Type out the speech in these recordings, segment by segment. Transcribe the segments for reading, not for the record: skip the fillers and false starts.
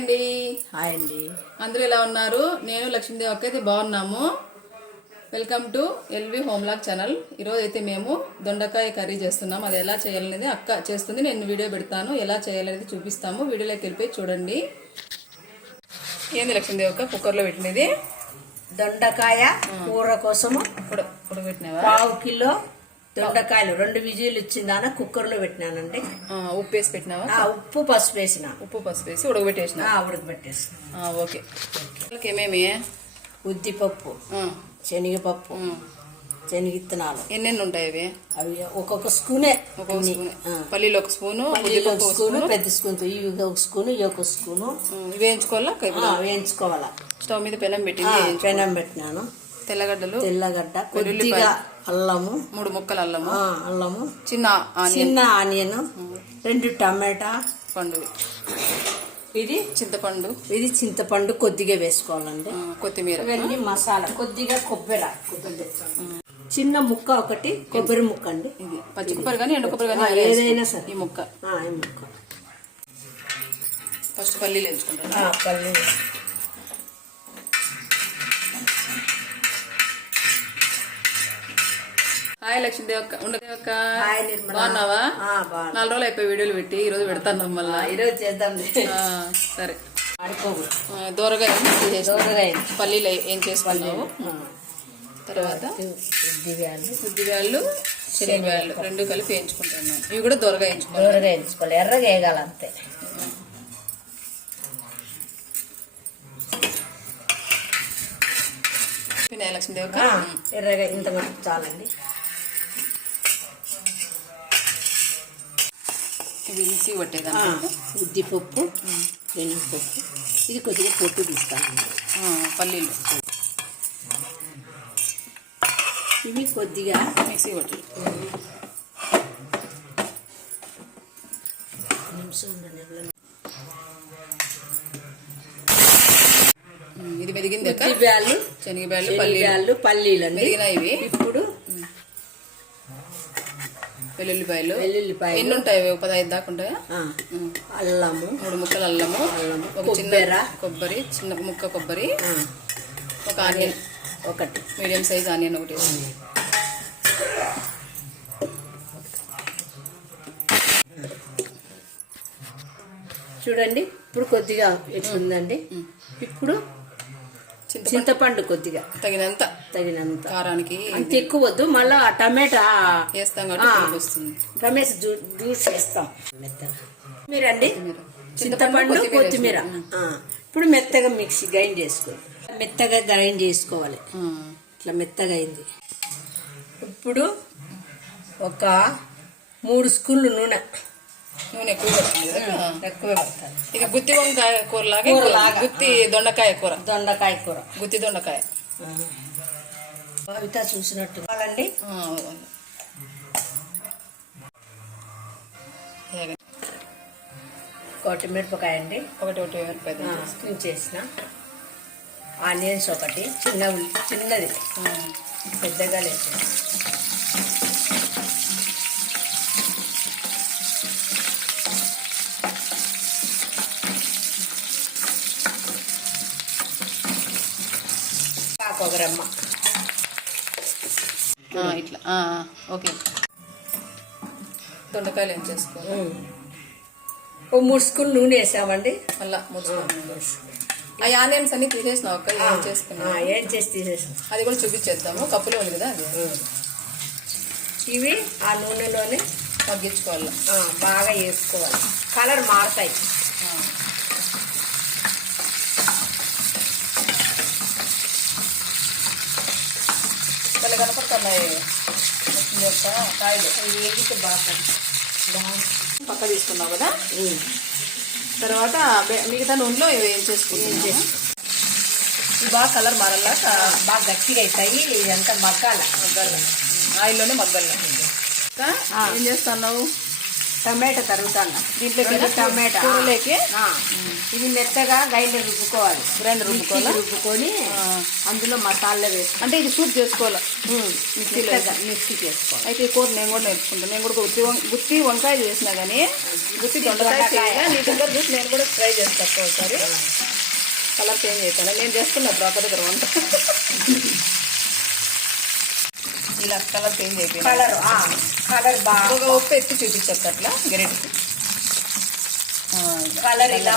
అండి. హాయ్ అండి. అందరూ ఎలా ఉన్నారు? నేను లక్ష్మీదేవి అక్క అయితే బాగున్నాము. Welcome to LV home log channel. ఈరోజు అయితే మేము దొండకాయ కర్రీ చేస్తున్నాం. అది ఎలా చేయాలనేది అక్క చేస్తుంది, నేను వీడియో పెడతాను. ఎలా చేయాలనేది చూపిస్తాము. వీడియోలోకి వెళ్ళిపోయి చూడండి. ఏంది లక్ష్మీదేవి అక్క కుక్కర్లో పెట్టినది? దొండకాయ కూర కోసము ఉడకబెట్టినావా? 1/2 కిలో దొండకాయలు 2 విజిల్ ఇచ్చిందాన కుక్కర్లో పెట్టినానండి. ఉప్పు వేసి పెట్టినావా? ఉప్పు పసుపు వేసిన. ఉప్పు పసుపు వేసి ఉడకబెట్టేసిన. ఉడకబెట్టేసిన. ఓకే. ఏమేమి? ఉద్దిపప్పు, శనగపప్పు, శనగిత్తనాలు. ఎన్నెన్ని ఉంటాయి అవి? అవి ఒక్కొక్క స్పూనే. పల్లీలు ఒక స్పూను, స్పూను, పెద్ద స్పూన్, ఇవి ఒక స్పూను, ఇవి ఒక స్పూను. వేయించుకోవాలా? వేయించుకోవాలా. స్టవ్ మీద పెనం పెట్టి పెనం పెట్టినాను. తెల్లగడ్డ, కొద్దిగా అల్లము, 3 ముక్కలు అల్లము, చిన్న ఆనియన్, 2 టమాటా పండు, ఇది చింతపండు కొద్దిగా వేసుకోవాలండి. కొత్తిమీర, ఇవన్నీ మసాలా, కొద్దిగా కొబ్బరి, చిన్న ముక్క ఒకటి కొబ్బరి ముక్క అండి. ఇది పచ్చి కొబ్బరి కానీ ఎండు కొబ్బరి కానీ ఏదైనా సరే. ఈ ముక్క ఫస్ట్ పల్లీలు వేసుకుంటాను. పల్లీలు హాయ్ లక్ష్మీదేవి అక్క. ఉండదేవి అక్క, బాగున్నావా? 4 రోజులు అయిపోయి వీడియోలు పెట్టి ఈరోజు పెడతాను మళ్ళీ. ఈరోజు చేద్దాం. సరే. దూరగా పల్లీలు ఏం చేసుకున్నావు? తర్వాత ఉద్దిగాళ్ళు, శనగలు 2 కలిపి వేయించుకుంటాను. ఇవి కూడా దూరగా వేయించుకోవాలి. ఎర్రగా వేయగాలి అంతే. లక్ష్మీదేవి అక్క ఎర్రగా ఇంత చాలండి. ఇది మిక్సీ పట్టేదా? ఉద్దిపప్పు, శనగపప్పు, ఇది కొద్దిగా పొట్టు తీస్తాను. పల్లీలు ఇవి కొద్దిగా మిక్సీ పట్టు. ఇది మెదిగింది. శనగబ్యాళ్ళు, పల్లీలు మెదిగినాయి. ఇప్పుడు వెల్లుల్లిపాయలు ఎన్ని ఉంటాయి? 15 దాకా ఉంటాయా? అల్లము, 3 ముక్కలు అల్లము, ఒక చిన్న కొబ్బరి, చిన్న ముక్క కొబ్బరి, ఒక ఆనియన్ ఒకటి, మీడియం సైజ్ ఆనియన్ ఒకటి. చూడండి ఇప్పుడు కొద్దిగా ఎట్లుందండి. ఇప్పుడు చింతపండు కొద్దిగా తగినంత కారానికి, అంత ఎక్కువ వద్దు. మళ్ళా టమాటా వేస్తాం కాబట్టి వస్తుంది. టమాటా జ్యూస్ వేస్తాం. మీరండి చింతపండు, కొత్తిమీర. ఇప్పుడు మెత్తగా మిక్సీ గ్రైండ్ చేసుకోవాలి. మెత్తగా గ్రైండ్ చేసుకోవాలి. ఇట్లా మెత్తగా అయింది. ఇప్పుడు ఒక 3 స్పూన్లు నూనె ఎక్కువ పడుతుంది. ఇది గుత్తి వంకాయ కూర లాగా, గుత్తి దొండకాయ కూర, గుత్తి దొండకాయ కవిత చూసినట్టు కావాలండి. ఒకటి మిరపకాయ అండి, ఒకటి మిరపకాయ చేసిన ఆనియన్స్ ఒకటి, చిన్నది పెద్దగా లేదు. కొబ్బరమ్మ ఇట్లా. ఓకే. దొండకాయలు ఏం చేసుకోవాలి? 3 స్పూన్లు నూనె వేసామండి. మళ్ళా 3 స్పూన్లు. ఆ ఆనియన్స్ అన్ని తీసేసినావు అక్క? ఏం చేసుకున్నా? ఏం చేసి తీసేసాం. అది కూడా చూపించేద్దాము. కప్పులో ఉంది కదా అది. ఇవి ఆ నూనెలోనే తగ్గించుకోవాలి, బాగా వేసుకోవాలి. కలర్ మారుతాయి. మళ్ళీ కనపడుతున్నాయి కాయలు. వేగితే బాగా పక్క తీసుకున్నావు కదా. తర్వాత మిగతా నూనెలో ఏం చేసుకుంటాం? ఇవి బాగా కలర్ మారల్లా, బాగా గట్టిగా అవుతాయి. ఇదంతా మగ్గాల, ఆయిల్లోనే మగ్గాల. ఏం చేస్తున్నావు? టమాటా తరుగుతాను. దీంట్లోకి టమాటా కూరలోకి ఇది మెత్తగా గ్రైండర్ రుబ్బుకోవాలి. గ్రైండర్ రుబ్బుకోవాలా? రుబ్బుకొని అందులో మసాలా వేసి అంటే ఇది సూప్ చేసుకోవాలా? మిక్సీకి వేసుకోవాలి. అయితే ఈ కూర నేను కూడా నేర్చుకుంటాను. నేను కూడా గుత్తి వంకాయ చేసినా కానీ గుత్తి దొండకాయ నీ దగ్గర చూసి నేను కూడా ట్రై చేస్తాను ఒకసారి. కలర్ చేంజ్ అయిపోయినా నేను చేస్తున్నా బ్రాక దగ్గర వంట. ఇలా కలర్ చేంజ్ అయిపోయింది. కలర్ బాగా ఒక ఉప్పు ఎత్తి చూపించచ్చు అట్లా గెరెట్కి. కలర్ ఇలా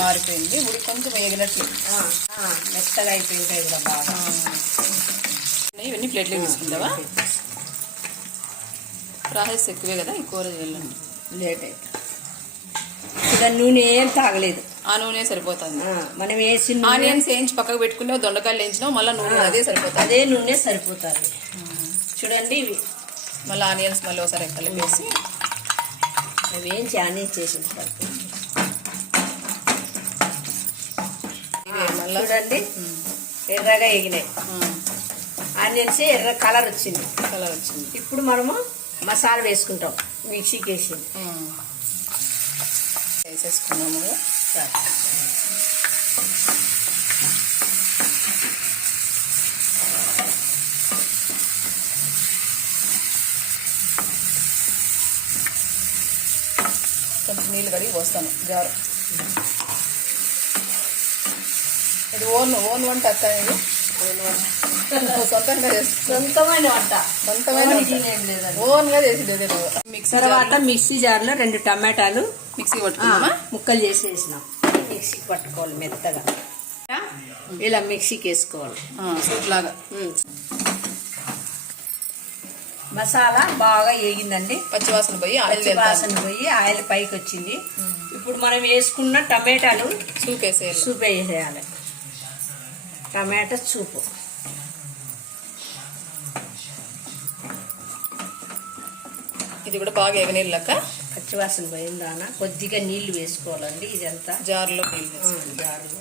మారిపోయింది. ఇప్పుడు కొంచెం వేగినట్లు మెత్తగా అయిపోయింటాయి కూడా బాగా. ఇవన్నీ ప్లేట్లో తీసుకుంటావా? ప్రాసెస్ ఎక్కువే కదా ఈ కూర చేయాలండి. లేట్ అయితే ఇక నూనె ఏం తాగలేదు. ఆ నూనె సరిపోతుంది. మనం వేసి ఆనియన్స్ వేయించి పక్కకు పెట్టుకున్నావు, దొండకాయలు వేయించినావు, మళ్ళీ నూనె అదే సరిపోతుంది. అదే నూనె సరిపోతుంది. చూడండి ఇవి మళ్ళీ ఆనియన్స్ మళ్ళీ ఒకసారి కలిపేసి అవి వేయించి ఆనియన్స్ చేసిన చూడండి ఎర్రగా ఎగినాయి ఆనియన్స్. ఎర్ర కలర్ వచ్చింది. ఇప్పుడు మనము మసాలా వేసుకుంటాం. మిక్సీకి వేసేసుకున్నాము. కొంచెం నీళ్ళు కడిగి పోస్తాను జారు. ఇది ఓన్ వంట అక్క. ఇది సొంతంగా సొంతమైన వంట. ఓన్గా చేసింది. తర్వాత మిక్సీ జార్లో 2 టమాటాలు మిక్సీ పట్టుకున్నామా, ముక్కలు చేసి వేసినాం. మిక్సీకి పట్టుకోవాలి మెత్తగా. ఇలా మిక్సీకి వేసుకోవాలి సూప్ లాగా. మసాలా బాగా వేగిందండి. పచ్చివాసన పోయి ఆయిల్ పైకి వచ్చింది. ఇప్పుడు మనం వేసుకున్న టమాటాలు సూప్ వేసేయాలి. టమాటా సూపు ఇది కూడా బాగా ఎగనీళ్ళక పచ్చివాసన పోయిందానా కొద్దిగా నీళ్లు వేసుకోవాలండి. ఇదంతా జారులో జారులో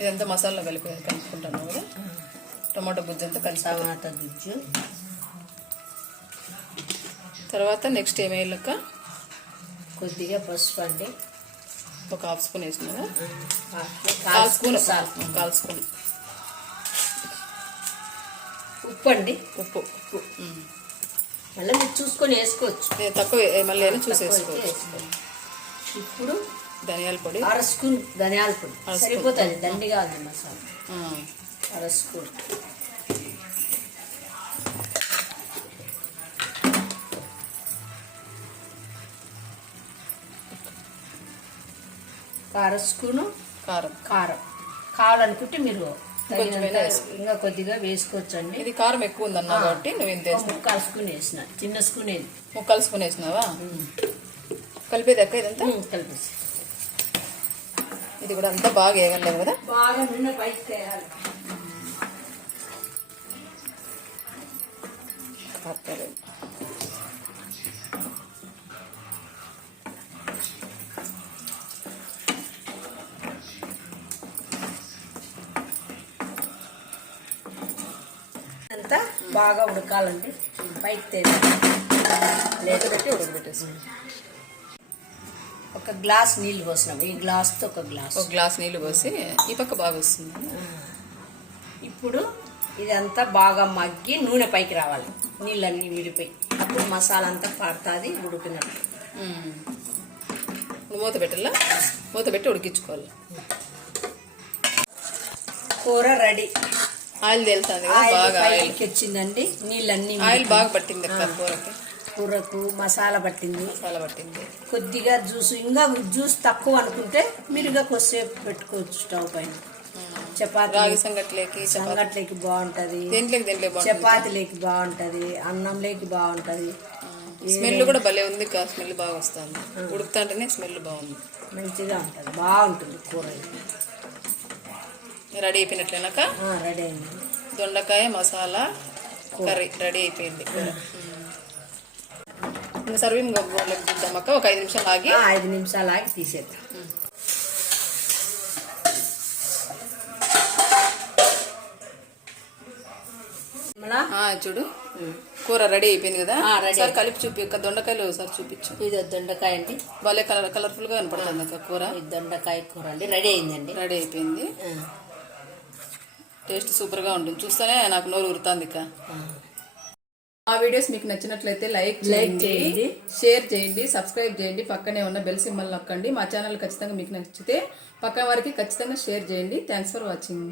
ఇదంతా మసాలా కలుపుకుంటాను కదా. టమాటో గుజ్జు అంతా టమాటా గుజ్జు. తర్వాత నెక్స్ట్ ఏమేయాలక్క? కొద్దిగా పసుపు అండి. ఒక హాఫ్ స్పూన్ వేసినా. 1/4 స్పూన్ ఉప్పు అండి. ఉప్పు మళ్ళీ మీరు చూసుకొని వేసుకోవచ్చు. తక్కువ మళ్ళీ అయినా చూసేసుకోవచ్చు. ఇప్పుడు ధనియాల పొడి 1/2 స్పూన్ ధనియాల పొడి సరిపోతుంది. దండిగా ఉంది మసాలా. 1/2 స్పూన్. స్పూను కారం కావాలనుకుంటే మీరు ఇంకా కొద్దిగా వేసుకోవచ్చండి. ఇది కారం ఎక్కువ ఉందన్నా కాబట్టి నువ్వు ఎంత 1/4 స్పూన్ వేసిన. చిన్న స్పూన్ 1/4 స్పూన్ వేసినావా? కలిపేది అక్క ఇదంతా కలిపేసి. ఇది కూడా అంతా బాగా వేయగలేము కదా. బాగా నూనె పైకి తేయాలి. అంతా బాగా ఉడకాలండి. పైకి తేయాలి. లేకపోతే ఉడకబెట్టేసి ఒక గ్లాస్ నీళ్ళు పోసినాము. ఈ గ్లాస్తో ఒక గ్లాస్ నీళ్ళు పోసి ఈ పక్క బాగా వస్తుంది. ఇప్పుడు ఇదంతా బాగా మగ్గి నూనె పైకి రావాలి. నీళ్ళన్నీ విడిపోయి అప్పుడు మసాలా అంతా పడుతుంది ఉడికినట్టు. మూత పెట్టాలా? మూత పెట్టి ఉడికించుకోవాలి. కూర రెడీ. ఆయిల్ తెలుస్తుంది బాగా. ఆయిల్ వచ్చిందండి. నీళ్ళన్నీ ఆయిల్ బాగా పట్టింది కూరకు మసాలా పట్టింది. కొద్దిగా జ్యూస్ ఇంకా జ్యూస్ తక్కువ అనుకుంటే మీరు కొద్దిసేపు పెట్టుకోవచ్చు స్టవ్ పైన. చపాతీ సంగట్లేకి బాగుంటది. చపాతీలేకి బాగుంటది. అన్నంలోకి బాగుంటది. స్మెల్ కూడా భలే ఉంది. స్మెల్ బాగా వస్తుంది. ఉడుకుతుంటేనే స్మెల్ బాగుంది. మంచిగా ఉంటుంది. బాగుంటుంది కూర. రెడీ అయిపోయినట్లేనాక? రెడీ అయింది. దొండకాయ మసాలా కర్రీ రెడీ అయిపోయింది. ఇంకా సర్వింగ్ బౌల్లోకి చూద్దామక్క. ఒక 5 నిమిషాలు ఆగి 5 నిమిషాలు ఆగి తీసేద్దాం. చూడు కూర రెడీ అయిపోయింది కదా ఆ, రెడీ సార్ కలిపి చూపి అక్క దొండకాయలు ఒకసారి చూపించు. ఇది దొండకాయ అండి, భలే కలర్ఫుల్ గా కనపడుతుంది అక్క కూర. ఇది దొండకాయ కూర అండి, రెడీ అయిందండి. రెడీ అయిపోయింది. ఆ, టేస్ట్ సూపర్ గా ఉంటుంది. చూస్తేనే నాకు నోరు ఉరుతుంది ఇక. ఆ. ఆ వీడియోస్ మీకు నచ్చినట్లయితే లైక్ చేయండి. చేయండి, షేర్ చేయండి, సబ్స్క్రైబ్ చేయండి, పక్కనే ఉన్న బెల్ సింబల్ నొక్కండి. మా ఛానల్ ఖచ్చితంగా మీకు నచ్చితే పక్క వారికి ఖచ్చితంగా షేర్ చేయండి. Thanks for watching.